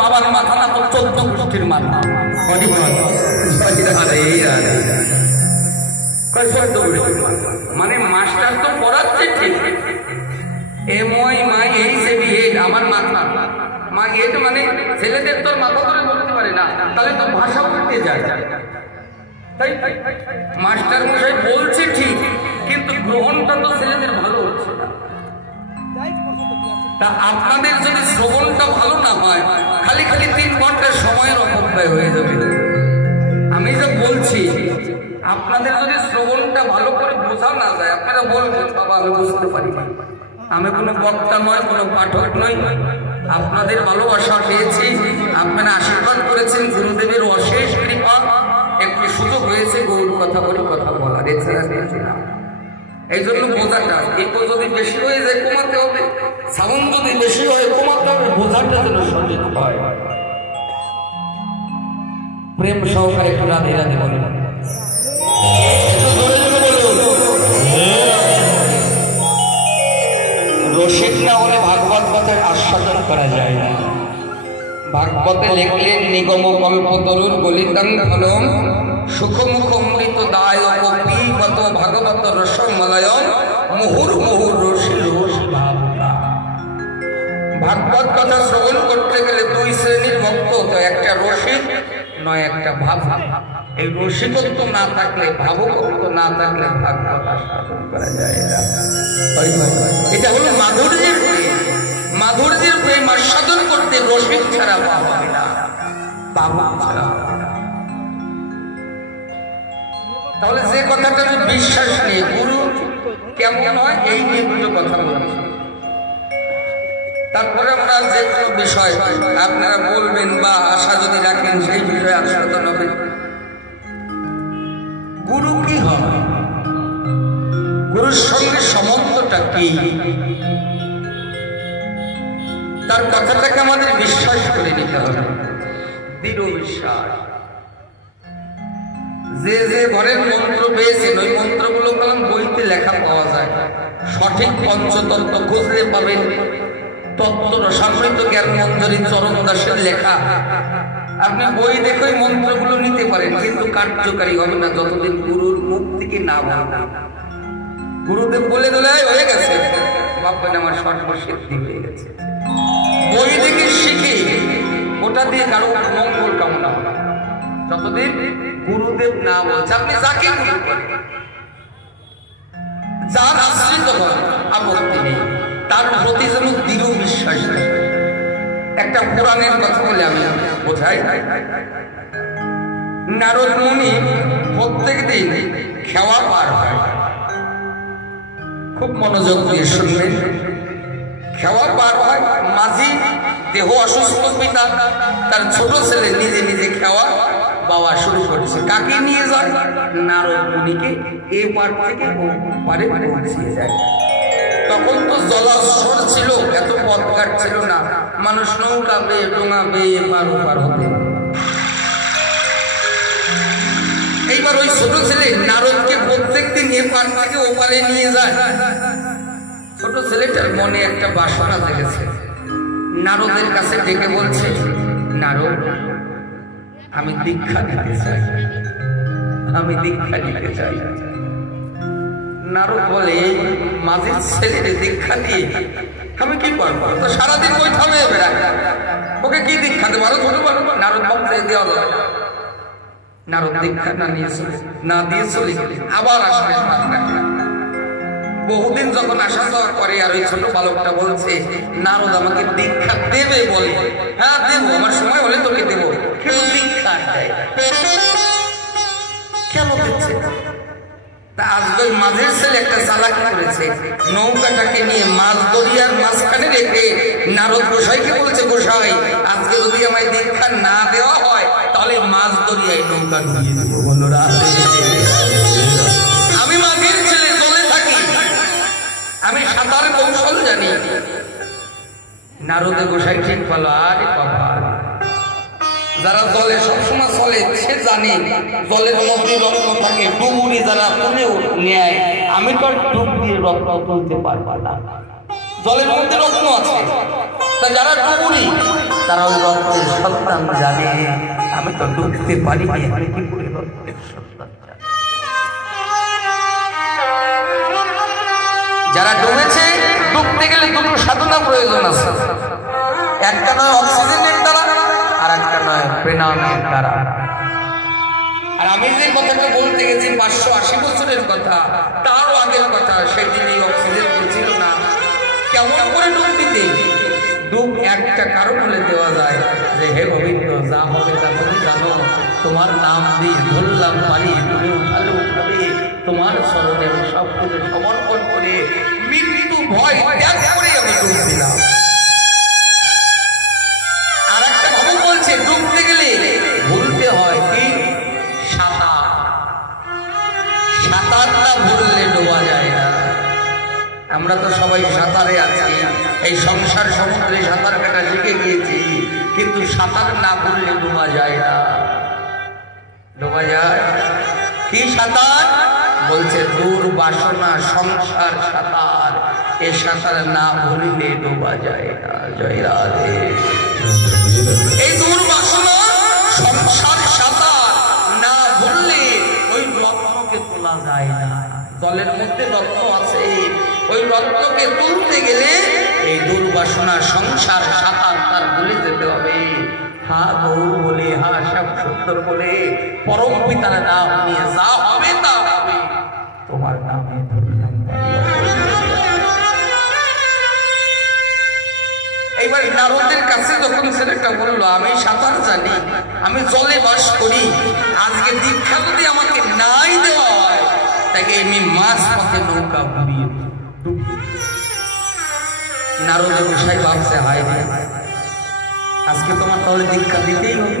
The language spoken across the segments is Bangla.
বাবার মাথা না, তোর 14 গোষ্ঠীর মাথা। মানে মাস্টার তো পড়াচ্ছে ঠিক, আমার মাথা মা এড মানে ছেলেদের তোর মাথা ধরে বলতে পারে না, তাহলে তো ভাষা উঠতে যায়। তাই মাস্টার মশাই বলছে ঠিক, কিন্তু গ্রহণটা তো ছেলেদের ভালো হচ্ছে না। তা আপনাদের যদি শ্রবণটা ভালো না হয়, খালি খালি 3 ঘন্টার সময়ের অপব্যয় হয়ে যাবে। আমি যে বলছি, আপনাদের যদি শ্রবণটা ভালো করে বোঝা না যায়, আপনারা বলবেন বাবা আমি বুঝতে পারি না, আমি কোনো বক্তা নয়, কোনো পাঠক নই, আপনাদের ভালোবাসা পেয়েছি, আপনারা আশীর্বাদ করেছেন, গুরুদেবের অশেষ কৃপা, একটি সুযোগ হয়েছে গৌর কথা বলে কথা বলার, এছাড়া পেয়েছি না। এই জন্য বোঝাটা একটু যদি বেশি হয়ে যায় কমাতে হবে, সাউন্ড যদি বেশি হয় কমাতে হবে, বোঝাটা যেন সঠিক হয়। প্রেম সহকারে একটু রাধে রাধে বলেন। রসিক না হলে ভাগবত কথায় আস্বাদন করা যায় না। ভাগবতে লিখলেন নিগম কল্পতরুর গলিতাং ফলম সুখমুখ অমৃত দায় পিবত ভাগবত রসমলয়ম মুহুর মুহুর রসি রসি ভাবনা। ভাগবত কথা শ্রবণ করতে গেলে 2 শ্রেণীর ভক্ত হতো, একটা রসিক নয় একটা ভাব। এই রসিকত্ব না থাকলে, ভাবকত্ব না থাকলে ভাগবত আস্বাদন করা যায় না। এটা হলো মাধুর্যের প্রেম। মাধুর্যের প্রেম আস্বাদন করতে রসিক ছাড়া পাবে না, ভাবক ছাড়া পাবে না। তাহলে যে কথাটা আমি বিশ্বাস নেই গুরু কেমন হয়, এই নিয়ে দুটো কথা বলছি। তারপরে আমরা যে কোনো বিষয় আপনারা বলবেন বা আশা যদি রাখেন, সেই বিষয়ে আস্বাদন হবে। গুরু কি হয়, গুরুর সঙ্গে সম্বন্ধটা কি, তার কথাটাকে আমাদের বিশ্বাস করে নিতে হবে, দৃঢ় বিশ্বাস। যে যে ঘরের মন্ত্র পেয়েছেন, ওই মন্ত্রগুলো কলম বইতে লেখা পাওয়া যায়। সঠিক পঞ্চতত্ত্ব খুঁজলে পাবেন, তত্ত্ব রসামৃত জ্ঞান মঞ্জরি চরণ দাসের লেখা। আপনি বই দেখে মন্ত্রগুলো নিতে পারেন, কিন্তু কার্যকারী হবে না যতদিন গুরুর মুখ থেকে না বলবেন। গুরুদেব বলে দিলে হয়ে গেছে, ভাববেন আমার সর্বসিদ্ধি হয়ে গেছে। বই দেখে শিখে ওটা দিয়ে কারো মঙ্গল কামনা হবে, যতদিন গুরুদেব না বলছে। আপনি যাকে গুরু করেন, যার আশ্রিত হন, আপত্তি নেই, তার প্রতি যেন দৃঢ় বিশ্বাস থাকে। একটা পুরাণের কথা বলে আমি বোঝাই। নারদ মুনি প্রত্যেক দিন খেওয়া পার হয়, খুব মনোযোগ দিয়ে শুনবেন। খেওয়া পার হয়, মাঝি দেহ অসুস্থ পিতা তার ছোট ছেলে নিজে নিজে খেওয়া বাবা শুরু করছে। কাকে নিয়ে যায়? নারদ মুনিকে এ পার থেকে ও পারে পৌঁছিয়ে যায়। তখন তো জলাশয় ছিল, এত পথঘাট ছিল না, মানুষ নৌকা বেয়ে ডোঙা বেয়ে পার পার হতে। এইবার ওই ছোট ছেলে নারদকে প্রত্যেকদিন এ পার থেকে ও পারে নিয়ে যায়। ছোট ছেলেটার মনে একটা বাসনা জেগেছে, নারদের কাছে ডেকে বলছে, নারদ আমি দীক্ষা নিতে চাই, আমি দীক্ষা নিতে চাই। নারদ বলে, মাঝির ছেলের দীক্ষা দিয়ে আমি কি করবো? তো সারাদিন বই থামে বেড়া, ওকে কি দীক্ষা দেবো? আরো ছোট বলো। নারদ বলতে দেওয়া যাবে না। নারদ দীক্ষা না নিয়ে না দিয়ে চলে গেলেন। আবার আসবে বহুদিন যখন আসা যাওয়া করে, আর ওই ছোট বালকটা বলছে, নারদ আমাকে দীক্ষা দেবে বলে। হ্যাঁ দেবো, আমার সময় হলে তোকে দেবো, কেন দীক্ষা দেয়? কেন দিচ্ছে? আজকে মাঝের ছেলে একটা চালাকি করেছে, নৌকাটাকে নিয়ে মাছ দরিয়ার মাঝখানে রেখে নারদ গোসাইকে বলছে, গোসাই আজকে যদি আমায় দীক্ষা না দেওয়া হয় তাহলে মাছ দরিয়ায় নৌকা ডুবিয়ে দেবো। বন্ধুরা, আমি মাঝের ছেলে, জলে থাকি, আমি সাঁতার কৌশল জানি। নারদে গোসাই ঠিক বলো, আরে বাবা, যারা জলে সবসময় চলে সে জানে জলের মধ্যে রত্ন থাকে, ডুবুরি যারা তুলেও নেয়, আমি তো আর ডুব দিয়ে রত্ন তুলতে পারবো না। জলের মধ্যে রত্ন আছে, তা যারা ডুবুরি তারা ওই রত্নের সন্তান জানে। আমি তো ডুবতে পারি, আমি কি করে রত্নের সন্তান জানি? যারা ডুবেছে, ডুবতে গেলে দুটো সাধনা প্রয়োজন আছে, একটা নয় অক্সিজেনের দ্বারা, আর একটা নয় প্রেরণার দ্বারা। আর আমি যে কথাটা বলতে গেছি 580 বছরের কথা, তারও আগের কথা, সেদিন এই অক্সিজেন ছিল না। কেমন করে ডুব দিতে? ডুব একটা কারণ বলে দেওয়া যায় যে হে গোবিন্দ, যা হবে তা তুমি জানো, তোমার নাম দিয়ে ধরলাম পারি, তুমি উঠালে উঠাবে, তোমার স্মরণে আমি সব কিছু সমর্পণ করে মৃত্যু ভয় ত্যাগ করে আমি ডুব দিলাম। আর একটা ভাবে বলছে ডুবতে গেলে ভুলতে হয় কি? সাঁতার। সাঁতার না ভুললে ডোবা যায় না। আমরা তো সবাই সাঁতারে আছি, এই সংসার সমুদ্রে সাঁতার কাটা শিখে গিয়েছি, কিন্তু সাঁতার না ভুললে ডোবা যায় না। ডোবা যায় কি সাঁতার? বলছে দুর্বাসনা সংসার সাঁতার, এ সাঁতার না ভুললে ডোবা যায় না। জয় রাধে। এই দুর্বাসনা সংসার সাঁতার না ভুললে ওই রত্নকে তোলা যায় না। জলের মধ্যে রত্ন আছে, ওই রত্নকে তুলতে গেলে এই দুর্বাসনা সংসার সাঁতার তার ভুলে যেতে হবে। হা গৌর বলে, হা শ্যাম সুন্দর বলে, পরম পিতার নাম নিয়ে যা হবে তা হবে, তোমার নামে ধরলাম। এইবার নারদের কাছে যখন ছেলেটা বললো আমি সাঁতার জানি, আমি জলে বাস করি, আজকে দীক্ষা যদি আমাকে নাই দেওয়া হয় তাকে আমি মাছ পথে নৌকা ঘুরিয়ে নারদের গোসাই ভাবছে হায় আজকে তোমার তাহলে দীক্ষা দিতেই হবে।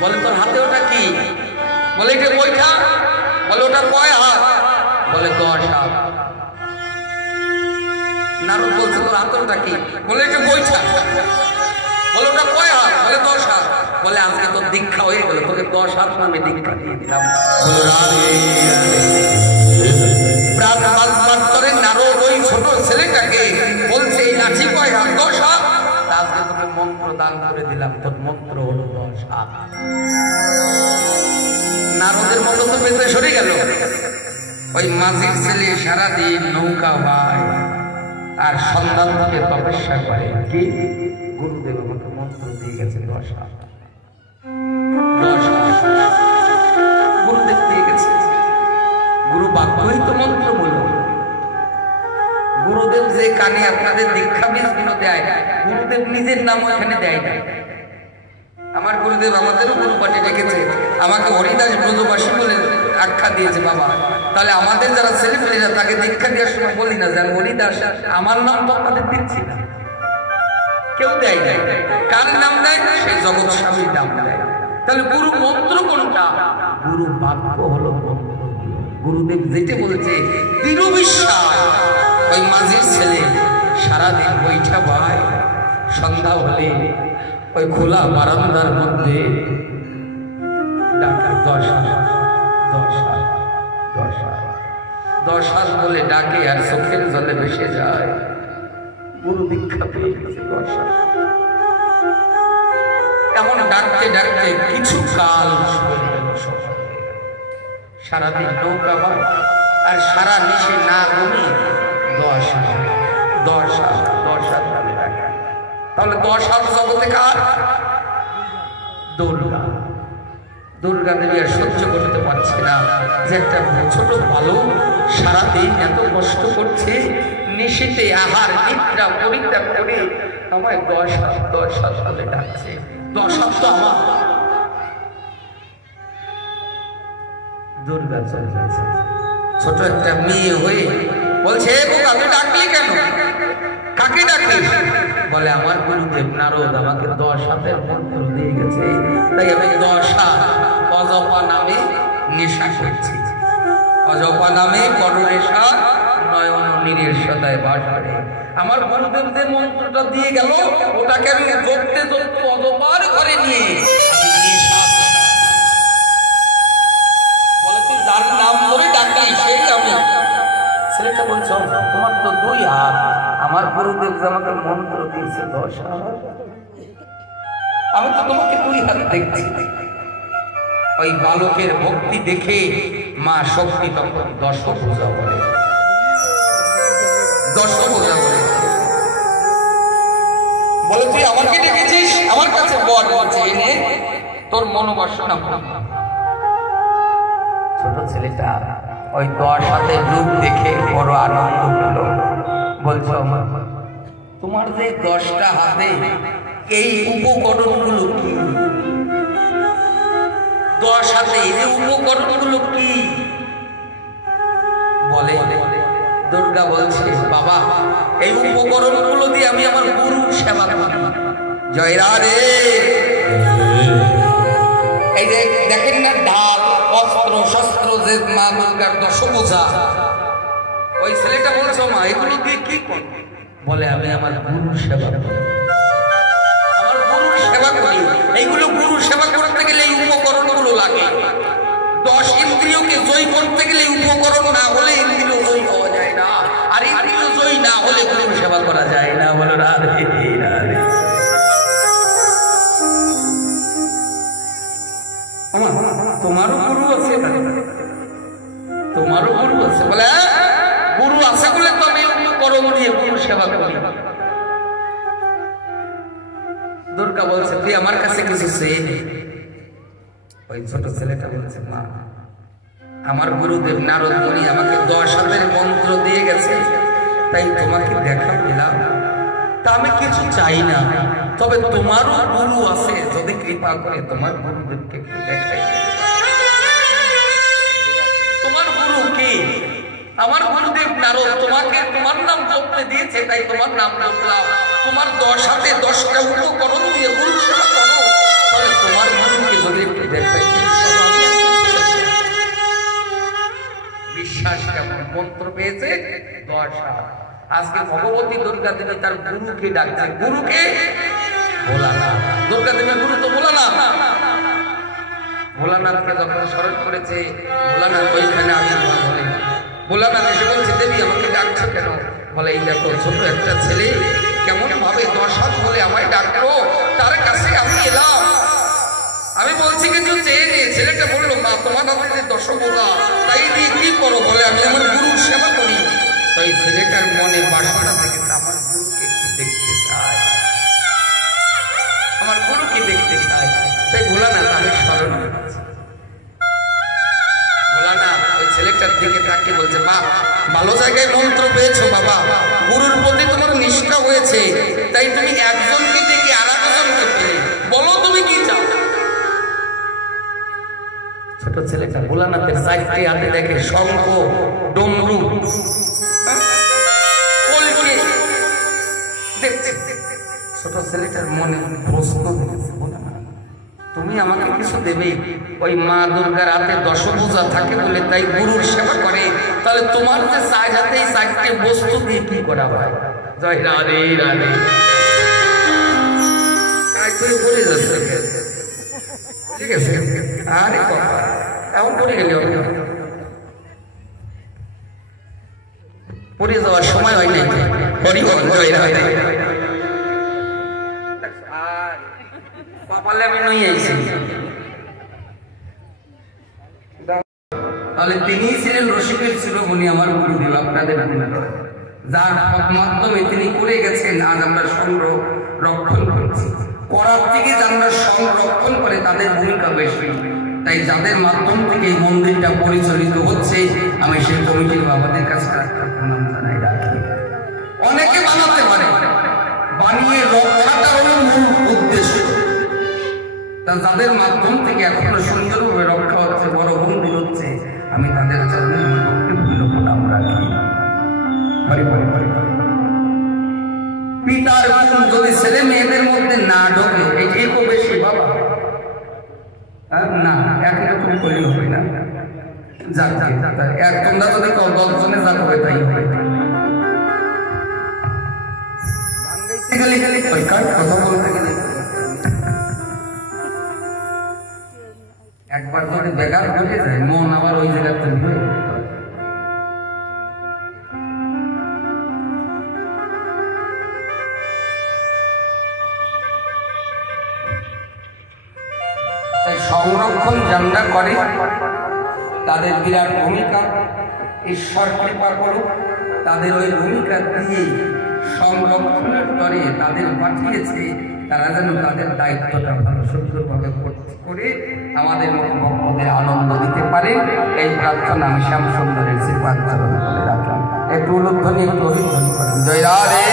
বলে তোর হাতে ওটা কি? বলে এটা বৈঠা। বলে ওটা কয় হাত? বলে 10 হাত। নারদ বলছে তোর হাতে ওটা কি? বলে এটা বৈঠা। বলে ওটা কয় হাত? বলে 10 হাত। বলে আজকে তোর দীক্ষা হয়ে গেল, তোকে 10 হাত নামে দীক্ষা দিয়ে দিলাম। নারদ ওই ছোট ছেলেটাকে বলছে এই লাঠি কয় হাত? 10 হাত। আজকে তোকে মন্ত্র দান করে দিলাম, তোর মন্ত্র হলো 10 হাত। নারদের মতো তো বেঁচে সরে গেল। ওই মাঝির ছেলে সারাদিন নৌকা বায় আর সন্ধান থেকে তপস্যা করে। কি গুরুদেব আমাকে মন্ত্র দিয়ে গেছে 10 হাত। 10 হাত গুরুদেব দিয়ে গেছে। গুরু বাক্যই তো মন্ত্র বলল। গুরুদেব যে কানে আপনাদের দীক্ষা বীজগুলো দেয়, গুরুদেব নিজের নাম ওখানে দেয় না। আমার গুরুদেব আমাদেরও গুরু পাঠে রেখেছে, আমাকে হরিদাস ব্রজবাসী বলে আখ্যা দিয়েছে বাবা। তাহলে আমাদের যারা ছেলেমেয়েরা তাকে দীক্ষা দেওয়ার সময় বলি না যে হরিদাস, আমার নাম তো আপনাদের দিচ্ছি না, কেউ দেয় না। কার নাম দেয়? সেই জগৎ স্বামীর নাম দেয়। তাহলে গুরু মন্ত্র কোনটা? গুরু বাক্য হলো মন্ত্র। গুরুদেব যেটা বলেছে দৃঢ় বিশ্বাস। ওই মাঝির ছেলে সারাদিন বৈঠা ভাই, সন্ধ্যা হলে ওই খোলা বারান্দার মধ্যে ডাকে 10 হাত, 10 হাত, 10 হাত, 10 হাত বলে ডাকে আর চোখের জলে ভেসে যায়। গুরু দীক্ষা পেয়ে গেছে 10 হাত। এমন ডাকতে ডাকতে কিছু কাল সারাদিন নৌকা বায় আর সারা নিশে না ঘুমি 10 হাত, 10 হাত, 10 হাত বলে ডাকে। তাহলে 10 হাত জগতে কার? দুর্গা। দুর্গা দেবী আর সহ্য করতে পারছে না যে একটা ছোট বালক সারাদিন এত কষ্ট করছে, নিশীতে আহার নিদ্রা পরিত্যাগ করে আমায় 10 হাত, 10 হাত বলে ডাকছে। 10 হাত তো আমার। দুর্গা চলে যাচ্ছে। ছোট একটা মেয়ে হয়ে বলছে আমি ডাকলি কেন? কাকে ডাকলি? বলে আমার গুরুদেব নারদ আমাকে 10 হাতের মন্ত্র দিয়ে গেছে, তাই আমি 10 হাত অজপা নামে নেশা করছি। অজপা নামে বড় নেশা, নয়ন নিরেশ্বতায় বাস করে। আমার গুরুদেব যে মন্ত্রটা দিয়ে গেল ওটাকে আমি জপতে জপতে অজপার ঘরে নিয়ে বলে তুই যার নাম ধরে ডাকলি সেই আমি। ছেলেটা বলছো তোমার তো 2 হাত, আমার গুরুদেব যে আমাকে মন্ত্র দিয়েছে 10 হাত, আমি তো তোমাকে 2 হাত দেখছি। ওই বালকের ভক্তি দেখে মা শক্তি তখন 10 ভুজা বলে, 10 ভুজা বলে তুই আমাকে ডেকেছিস, আমার কাছে বর আছে, এনে তোর মনোবাসনা। ছোট ছেলেটা ওই 10 হাতের রূপ দেখে বড় আনন্দ হলো। বলছো তোমার যে 10টা হাতে এই উপকরণগুলো কি? 10 হাতে এই যে উপকরণগুলো কি? বলে দুর্গা বলছে বাবা এই উপকরণগুলো দিয়ে আমি আমার গুরুর সেবা করি। জয় রাধে। এই যে দেখেন না ঢাল, অস্ত্র শস্ত্র যে মা দুর্গার 10 ভুজা, ওই ছেলেটা বলছো মা এগুলো দিয়ে কি কর? বলে আমি আমার গুরুর সেবা করি, আমার গুরুর সেবা করি। এইগুলো গুরুর সেবা করতে গেলে এই উপকরণগুলো লাগে। 10 ইন্দ্রিয়কে জয় করতে গেলে উপকরণ না হলে ইন্দ্রিয় জয় হওয়া যায় না, আর ইন্দ্রিয় জয় না হলে গুরুর সেবা করা যায় না। বলো রাধে রাধে। তোমারও গুরু আছে? তোমারও গুরু আছে? বলে গুরু আছে বলে তো আমি উপকরণ দিয়ে গুরু সেবা করি। দুর্গা বলছে তুই আমার কাছে কিছু চেয়ে নে। ওই ছোট ছেলেটা বলছে মা আমার গুরুদেব নারদ মুনি আমাকে 10 হাতের মন্ত্র দিয়ে গেছে, তাই তোমাকে দেখা পেলাম, তা আমি কিছু চাই না, তবে তোমারও গুরু আছে, যদি কৃপা করে তোমার গুরুদেবকে একটু দেখাই। তোমার গুরু কি? আমার গুরুদেব নারদ তোমাকে তোমার নাম জপতে দিয়েছে, তাই তোমার নাম জপলাম। তোমার 10 হাতে 10টা উপকরণ দিয়ে গুরু সেবা করো, তবে তোমার গুরুকে যদি একটু দেখাই। বিশ্বাস কেমন? মন্ত্র পেয়েছে 10 হাত। আজকে ভগবতী দুর্গা দেবী তার গুরুকে ডাকছে। গুরুকে ভোলানাথ। দুর্গা দেবীর গুরু তো ভোলানাথ। ভোলানাথকে যখন স্মরণ করেছে, ভোলানাথ ওইখানে আবির্ভাব হলেন। ভোলানাথ এসে বলছে দেবী আমাকে ডাকছো কেন? বলে এই দেখো ছোট একটা ছেলে কেমন ভাবে 10 হাত বলে আমায় ডাকলো, তার কাছে আমি এলাম। আমি বলছি কিছু চেয়ে নে। ছেলেটা বললো মা তোমার হাতে যে 10 ভোলা, তাই দিয়ে কি করো? বলে আমি আমার গুরুর সেবা করি। তাই ছেলেটার মনে বাসনা থেকে আমার গুরুকে একটু দেখতে চাই, আমার গুরুকে দেখতে চাই। তাই ভোলানাথ আমি স্মরণ করছি। ভোলানাথ ওই ছেলেটার দিকে তাকিয়ে বলছে মা ভালো জায়গায় মন্ত্র পেয়েছো বাবা, গুরুর প্রতি তোমার নিষ্ঠা হয়েছে, তাই তুমি একজনকে দেখে আর একজনকে পেলে, বলো তুমি কি চাও? ছোট ছেলেটা ভোলানাথের 4টি হাতে দেখে শঙ্খ, ডমরু, কলকে দেখছে। ছোট ছেলেটার মনে প্রশ্ন দেখেছে তুমি আমাকে কিছু দেবে? ওই মা দুর্গার হাতে 10 ভুজা থাকে বলে তাই গুরুর সেবা করে, তাহলে তোমার যে 4 হাতে এই 4টি বস্তু দিয়ে কি করা হয়? জয় রাধে রাধে। বলে যাচ্ছে ঠিক আছে। আরে কথা এমন করে গেলে পড়ে যাওয়ার সময় হয় নাই। হরিবল জয় রাধে। কপালে আমি নই আইছি। তাহলে তিনি ছিলেন রসিকের চিরগুণী আমার গুরুদেব, আপনাদের যার মাধ্যমে তিনি করে গেছেন। আজ আমরা সংরক্ষণ করছি। করার থেকে যারা সংরক্ষণ করে তাদের ভূমিকা বেশি। তাই যাদের মাধ্যম থেকে এই মন্দিরটা পরিচালিত হচ্ছে, আমি সেই কমিটির বাবাদের কাছে প্রণাম জানাই রাখি। অনেকে বানাতে পারে, বানিয়ে রক্ষাটা হলো মূল উদ্দেশ্য। যাদের মাধ্যম থেকে এখনো সুন্দরভাবে রক্ষা হচ্ছে, বড় মন্দির হচ্ছে, আমি তাদের চরণে প্রণাম রাখি। পিতার গুণ যদি ছেলে মেয়েদের মধ্যে না ঢোকে, এটাই বেশি বাবা না, একই রকম করলে হবে না। যাক এক তোমরা যদি 10 জনে যা হবে তাই হবে। কথা বলতে গেলে একবার যদি বেকার ঘটে যায়, মন আবার ওই জায়গাতে সংরক্ষণ যারা করে তাদের বিরাট ভূমিকা। ঈশ্বর কৃপা করুক, তাদের ওই ভূমিকা দিয়ে সংরক্ষণের তরে তাদের পাঠিয়েছে, তারা যেন তাদের দায়িত্বটা ভালো সুন্দরভাবে করে আমাদের ভক্তদের আনন্দ দিতে পারে। এই প্রার্থনা আমি শ্যাম সুন্দরের শ্রীপাঞ্চরণ করে রাখলাম। একটু উলুধ্বনি, একটু অভিধ্বনি করেন। জয় রাধে।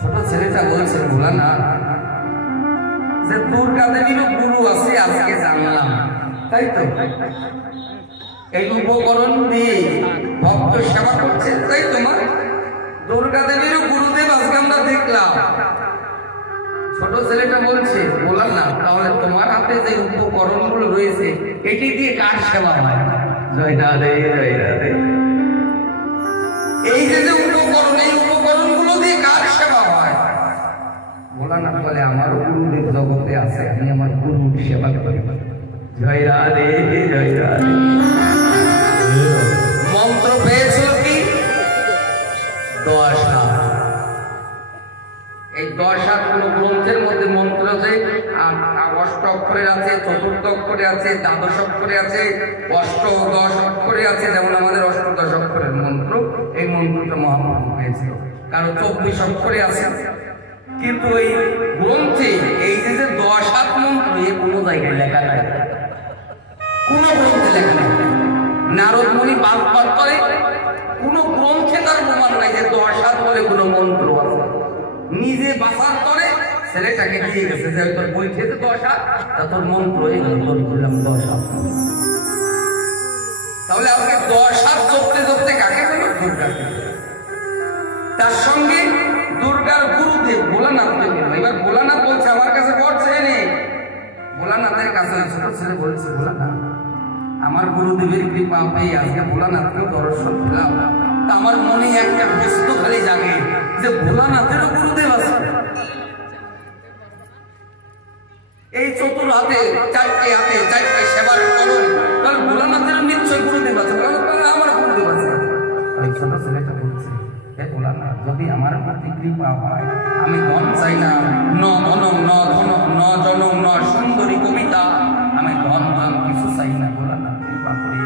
ছোট ছেলেটা বলছে, বলা না যে দুর্গা দেবীরও গুরু আছে, আজকে জানলাম, তাই তো? এই উপকরণ দিয়ে ভক্ত সেবা করছে, তাই তো মা? দুর্গা দেবীরও গুরুদেব আজকে আমরা দেখলাম। ছোট ছেলেটা বলছে, বললাম না, তাহলে তোমার হাতে যে উপকরণ গুলো রয়েছে এটি দিয়ে কার সেবা হয়? জয় রাধে, জয় রাধে। এই যে উপকরণ, এই উপকরণ গুলো দিয়ে কার সেবা হয়? বলা না বলে আমার গুরুদেব জগতে আছে, আমি আমার গুরুর সেবা করি। জয় রাধে, জয় রাধে। মন্ত্র পেয়েছিল কি? 10 হাত। এই 10 হাত কোন গ্রন্থের মধ্যে মন্ত্র আছে, 8 অক্ষরের আছে, 4 অক্ষরে আছে, 12 অক্ষরে আছে, 10 অক্ষরে আছে। যেমন আমাদের 10 অক্ষরের মন্ত্র, এই মন্ত্রটা মহাপ্রভু হয়েছিল, কারণ 24 অক্ষরে আছে। কিন্তু এই গ্রন্থে এই যে 10 হাত মন্ত্র এ কোনো জায়গায় লেখা নাই, কোন গ্রন্থে লেখা নাই। নারদ মুনি বাদ করে কোন গ্রন্থে তার প্রমাণ নাই যে 10 হাত বলে কোন মন্ত্র আছে। নিজে বাসার করে ছেলেটাকে দিয়ে গেছে যে তোর বই খেতে 10 হাত, তা তোর মন্ত্র এই তোর বললাম 10 হাত। তাহলে আমাকে 10 হাত জপতে জপতে কাকে বলো? দুর্গাকে। তার সঙ্গে দুর্গার গুরুদেব ভোলানাথ গেল। এবার ভোলানাথ বলছে আমার কাছে বর চেয়ে নেই। ভোলানাথের কাছে ছোট ছেলে বলছে, ভোলানাথ আমার গুরুদেবের কৃপা পেয়ে আজকে ভোলানাথকেও দর্শন পেলাম, তা আমার মনে একটা ব্যস্ত খালি জাগে যে ভোলানাথেরও গুরুদেব আছে। এই 4 হাতে 4টে হাতে 4টে সেবার করুন, তাহলে ভোলানাথেরও নিশ্চয় গুরুদেব আছে। আমার গুরুদেব আছে। এই ছোট ছেলেটা বলছে, ভোলানাথ যদি আমার প্রতি কৃপা হয়, আমি ধন চাই না, ন ধনম ন ধনম ন জনম ন সুন্দরী কবিতা, আমি ধন ধন কিছু চাই না। ভোলানাথ কৃপা করে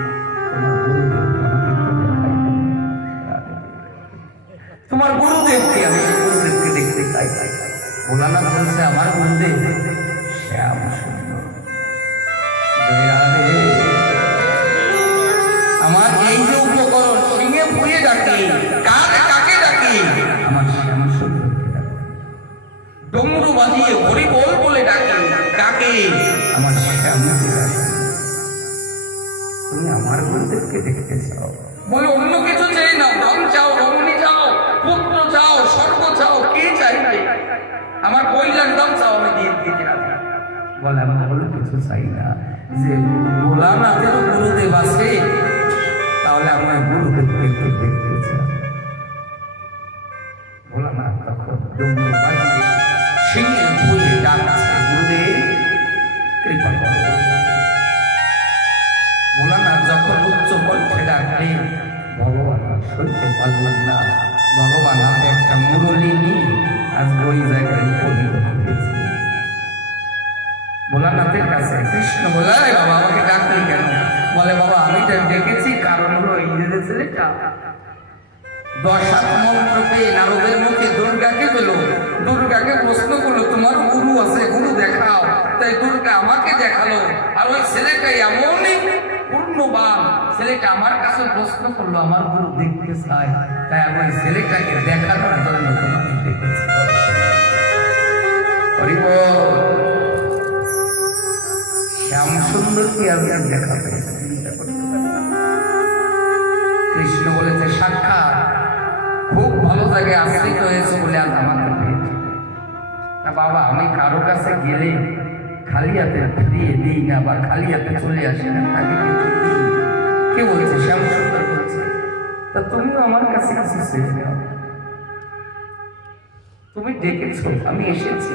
তোমার গুরুদেবকে, আমি সেই গুরুদেবকে দেখতে চাই। ভোলানাথ বলছে আমার গুরুদেব শ্যাম সুন্দর। জয় রাধে। আমার এই যে উপকরণ সিংহে ভুয়ে ডাকে, কাকে ডাকে? আমার শ্যাম সুন্দরকে ডাকে। ডমরু বাজিয়ে হরি বল বলে ডাকে, কাকে? আমার শ্যামকে ডাকে। তুমি আমার গুরুদেবকে দেখতে চাও বলে অন্য কিছু চাই না, ধন চাও, রমণী চাও, পুত্র চাও, স্বর্গ চাও, কে চাইবে? আমার কল্যাণ দাম চাও, আমি দিয়ে দিতে রাজি। বলে আমি কোনো কিছু চাই না, যে ভোলানাথেরও গুরুদেব আছে, তাহলে আমার গুরুদেবকে একটু দেখতে চাই। ভোলানাথ তখন ডমরু বাজিয়ে সিংহে ভুলে ডাকছে, গুরুদেব কৃপা করো। ভোলানাথ যখন উচ্চ কণ্ঠে ডাকলে ভগবান শুনতে পারলেন না। ভগবান হাতে একটা মুরলী নিয়ে আজ ওই জায়গায় উপনীত হয়েছে। ভোলানাথের কাছে কৃষ্ণ বলে, বাবা আমাকে ডাকলি কেন? বলে বাবা আমি ডেকেছি কারণ হলো এই যে ছেলেটা 10 হাত মন্ত্র পেয়ে নারদের মুখে দুর্গাকে পেল। দুর্গাকে প্রশ্ন করলো তোমার গুরু আছে, গুরু দেখাও। তাই দুর্গা আমাকে দেখালো। আর ওই ছেলেটা এমনই পূর্ণবান, ছেলেটা আমার কাছে প্রশ্ন করলো আমার গুরু দেখতে চায়, তাই আমি ওই ছেলেটাকে দেখানোর জন্য তোমাকে দেখেছি। শ্যাম সুন্দরকে আমি আর দেখাতে চিন্তা করতে পারি। কৃষ্ণ বলেছে সাক্ষাৎ খুব ভালো জায়গায় আশ্রিত হয়েছে বলে আজ আমাকে পেয়েছে। না বাবা আমি কারো কাছে গেলে খালি হাতে ফিরিয়ে দিই না, বা খালি হাতে চলে আসি না, তাকে কিন্তু দিই। কে বলছে? শ্যাম সুন্দর বলছে। তা তুমিও আমার কাছে কিছু চেয়ে নাও, তুমি ডেকেছো, আমি এসেছি।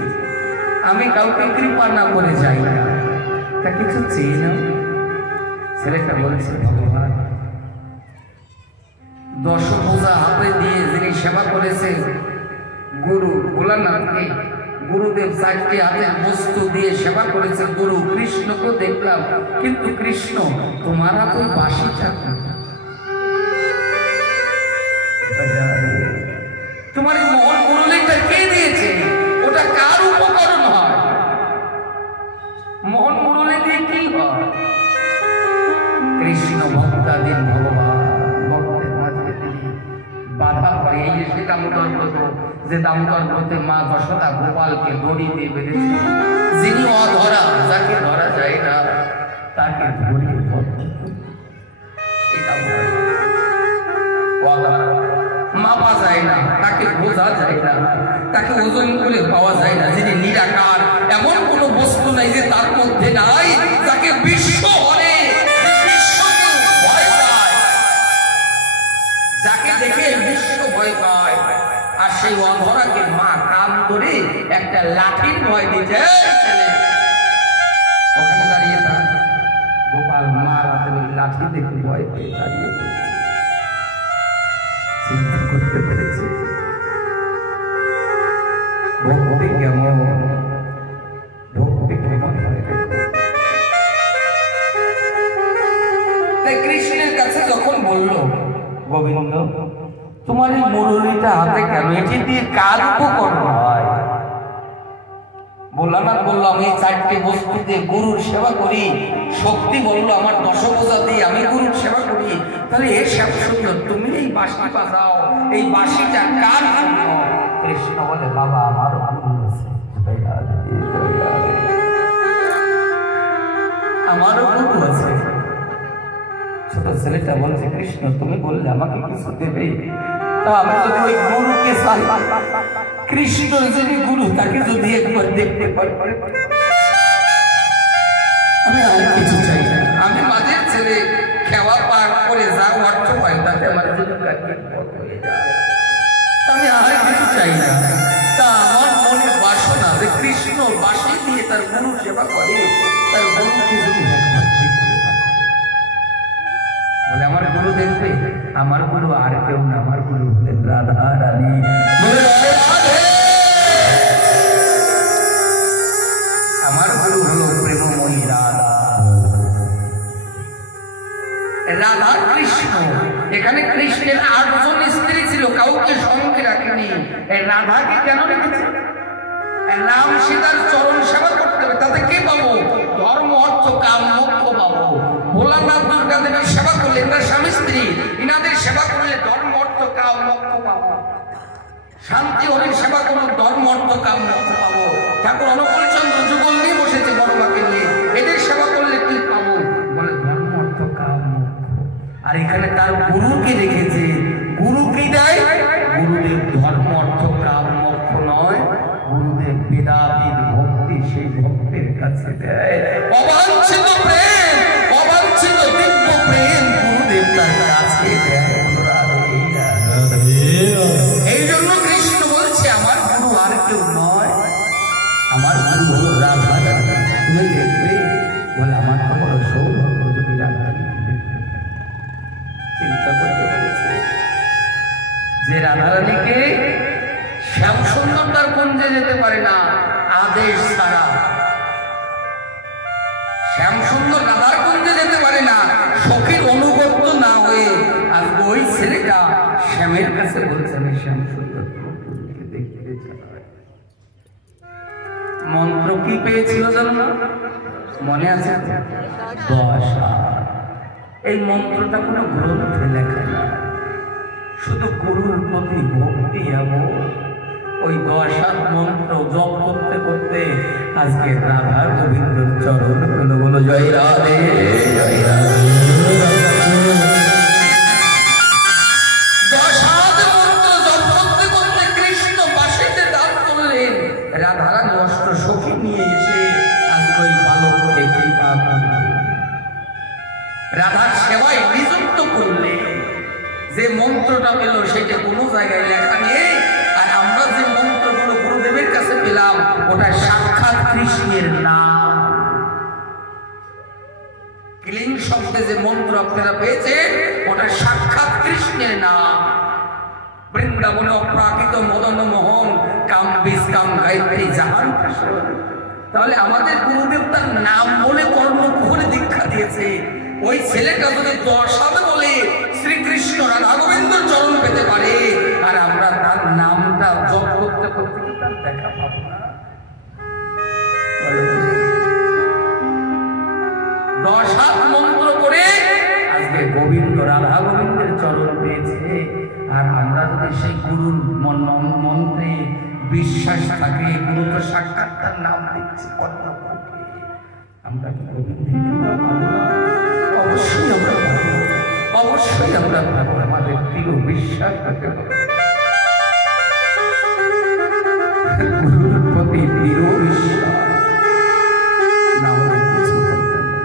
আমি কাউকে কৃপা না করে যাই না, তা কিছু চেয়ে না। ছেলেটা বলেছে, ভগবান 10 বোঝা হাতে দিয়ে যিনি সেবা করেছে গুরু ভোলানাথকে, গুরুদেব 4টি হাতের বস্তু দিয়ে সেবা করেছে গুরু কৃষ্ণকে দেখলাম, কিন্তু কৃষ্ণ তোমার হাতে বাঁশিটা, তোমার এই মোহন মুরলীটা কে দিয়েছে? ওটা কার উপকরণ হয়? মোহন মুরলী দিয়ে কি হয়? কৃষ্ণ ভক্তাধীন ভগবান, ভক্তের মাঝে তিনি বাধা করে। এই যে দামোদর ব্রত, যে দামোদর ব্রতে মা যশোদা গোপালকে দড়ি দিয়ে বেঁধেছে, যিনি অধরা, যাকে ধরা যায় না তাকে ধরে মাপা যায় না, তাকে বোঝা যায় না, তাকে ওজন করে পাওয়া যায় না। যিনি নিরাকার, এমন কোন বস্তু নাই যে তার মধ্যে নাই, তাকে বিশ্ব হরে ভয় পায়, যাকে দেখে বিশ্ব ভয় পায়। আর সেই অধরাকে মা কান ধরে একটা লাঠির ভয় দিতে, ওখানে দাঁড়িয়ে থাক। গোপাল মার হাতে লাঠি দেখে ভয় পেয়ে দাঁড়িয়ে চিন্তা করতে পেরেছে ভক্তি কেমন, ভক্তি কেমন হয়। তাই কৃষ্ণের কাছে যখন বলল, গোবিন্দ তোমার এই মুরলীটা হাতে কেন, এটি দিয়ে কার উপকরণ হয়? ভোলানাথ বললো, আমি 4টি বস্তু দিয়ে গুরুর সেবা করি। শক্তি বললো, আমার 10 বোঝা দিয়ে আমি গুরুর সেবা করি। তাহলে এর শ্যাম সুন্দর, তুমি এই বাঁশি বাজাও, এই বাঁশিটা কার জন্য? কৃষ্ণ বলে, বাবা আমার আমারও গুরু আছে। ছোট ছেলেটা বলছে, কৃষ্ণ তুমি বললে আমাকে কিছু দেবে, তা আমি যদি ওই গুরুকে চাই, কৃষ্ণ যদি গুরু, তাকে যদি একবার দেখতে পারি, আমি আর কিছু চাই না। আমি মাঝের ছেলে খেওয়া পার করে যা অর্থ পাই তাতে আমার আমি আর কিছু চাই না। তা আমার মনে বাসনা যে কৃষ্ণ বাঁশি দিয়ে তার গুরু সেবা করে, তার গুরুকে যদি বলে আমার গুরু দেখবে, আমার গুরু আর কেউ না, আমার গুরু হলেন রাধা রানী। আমার গুরু হল প্রেমময়ী রাধা, রাধা কৃষ্ণ। এখানে কৃষ্ণের 8 জন স্ত্রী ছিল, কাউকে সঙ্গে রাখেনি। রাধাকে কেন রেখেছে? রাম সীতার চরণ সেবা করতে হবে, তাতে কি পাবো? ধর্ম, অর্থ, কাম, মোক্ষ পাবো। ভোলানাথ দুর্গা দেবীর সেবা করলে, এনার স্বামী স্ত্রী, ইনাদের সেবা করলে ধর্ম, অর্থ, কাম, মোক্ষ পাবো। শান্তি হরির সেবা করলে ধর্ম, অর্থ, কাম, মোক্ষ পাবো। ঠাকুর অনুকূল চন্দ্র যুগল নিয়ে বসেছে বড় মাকে নিয়ে, এদের সেবা করলে কি পাবো? বলে ধর্ম, অর্থ, কাম, মোক্ষ। আর এখানে তার গুরুকে রেখেছে, গুরু কি দেয়? গুরুদেব ধর্ম, অর্থ, কাম, মোক্ষ নয়, গুরুদেব বেদাবিদ ভক্তি, সেই ভক্তের কাছে দেয় অবাঞ্ছিত প্রেম, অবাঞ্ছিত দিব্য প্রেম গুরুদেব তার কাছে দেয়। এই জন্য কৃষ্ণ বলছে, আমার গুরু আর কেউ নয়, আমার গুরু হল রাধা। তুমি দেখবে, বলে আমার তো বড় সৌভাগ্য যদি রাধা। চিন্তা করতে পেরেছে যে রাধারানীকে শ্যামসুন্দর তার কুঞ্জে যেতে পারে না আদেশ ছাড়া, শ্যামসুন্দর রাধার কুঞ্জে যেতে পারে না সখীর অনুগত্য না হয়ে। আর ওই ছেলেটা শ্যামের কাছে বলছে, আমি শ্যামসুন্দর দেখতে চাই। মন্ত্র কি পেয়েছিল জানো না? মনে আছে? 10 হাত। এই মন্ত্রটা কোনো গ্রন্থে লেখা না, শুধু গুরুর প্রতি ভক্তি এবং ওই 10 হাত মন্ত্র জপ করতে করতে আজকে রাধা গোবিন্দর চরণ গুলো বলো জয় রাধে জয় রাধে। 10 হাত মন্ত্র জপ করতে করতে কৃষ্ণ বাঁশিতে দান করলেন। রাধারানী অষ্ট সখী নিয়ে এসে আজকে ওই বালককে কৃপা করলেন, রাধার সেবায় নিযুক্ত করলেন। যে মন্ত্রটা পেল সেটা কোনো জায়গায় লেখা নেই, আর আমরা যে মন্ত্রগুলো গুরুদেবের কাছে পেলাম ওটা সাক্ষাৎ থেকে যে মন্ত্র আপনারা পেয়েছেন ওটা সাক্ষাৎ কৃষ্ণের নাম। বৃন্দাবনে অপ্রাকৃত মদন মোহন কাম বীজ কাম গায়ত্রী জাহান। তাহলে আমাদের গুরুদেব তার নাম বলে কর্ণকুহরে দীক্ষা দিয়েছে। ওই ছেলেটা যদি 10 হাতে বলে শ্রীকৃষ্ণ রাধা গোবিন্দর চরণ পেতে পারে, আর আমরা তার নামটা জপ করতে করতে কি তার দেখা পাবো না? 10 হাত মন্ত্র করে আজকে গোবিন্দ রাধা গোবিন্দের চরণ পেয়েছে। আর আমরা যদি সেই গুরুর মন্ত্রে বিশ্বাস থাকে, গুরু তো সাক্ষাৎ তার নাম দিচ্ছি কর্ণকুহরে, আমরা কি গোবিন্দের কৃপা পাবো না? অবশ্যই আমরা পাবো, অবশ্যই আমরা পাবো। আমাদের দৃঢ় বিশ্বাস করতে হবে, গুরুর প্রতি দৃঢ় বিশ্বাস না হলে কিছু করতে না,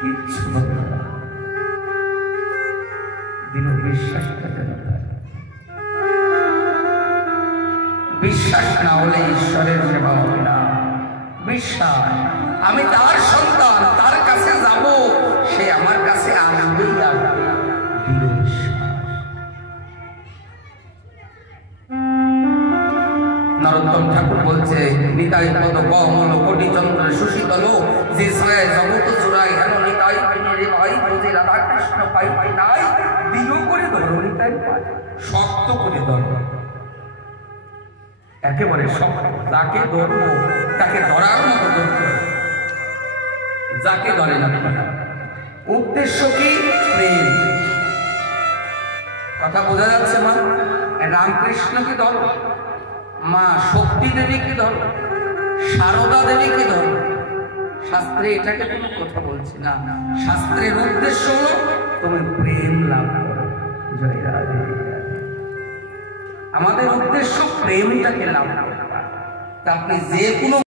কিচ্ছু করতে না। দৃঢ় বিশ্বাস করতে না, বিশ্বাস না হলে ঈশ্বরের সেবা হবে না। বিশ্বাস, আমি তার সন্তান, তার কাছে যাব, সে আমার কাছে আসবেই আসবে। নরোত্তম ঠাকুর বলছে, নিতাই পদ কমল কোটি চন্দ্র সুশীতল, যে ছায় জগত জোড়ায় হেন নিতাই রে ভাই, বোঝে রাধা কৃষ্ণ পাই নাই, দৃঢ় করে ধরো নিতাই, শক্ত করে ধরো, একেবারে শক্ত। যাকে ধরবো তাকে ধরার মতো ধরতে, যাকে ধরে না। উদ্দেশ্য কি? প্রেম। কথা বোঝা যাচ্ছে মা? রামকৃষ্ণকে ধরো, মা শক্তি দেবীকে ধরো, সারদা দেবীকে ধরো। শাস্ত্রে এটাকে কোনো কথা বলছি না। শাস্ত্রের উদ্দেশ্য হলো তুমি প্রেম লাভ করো। জয় রাধে। আমাদের উদ্দেশ্য প্রেমটাকে লাভ করা। তা আপনি যে কোনো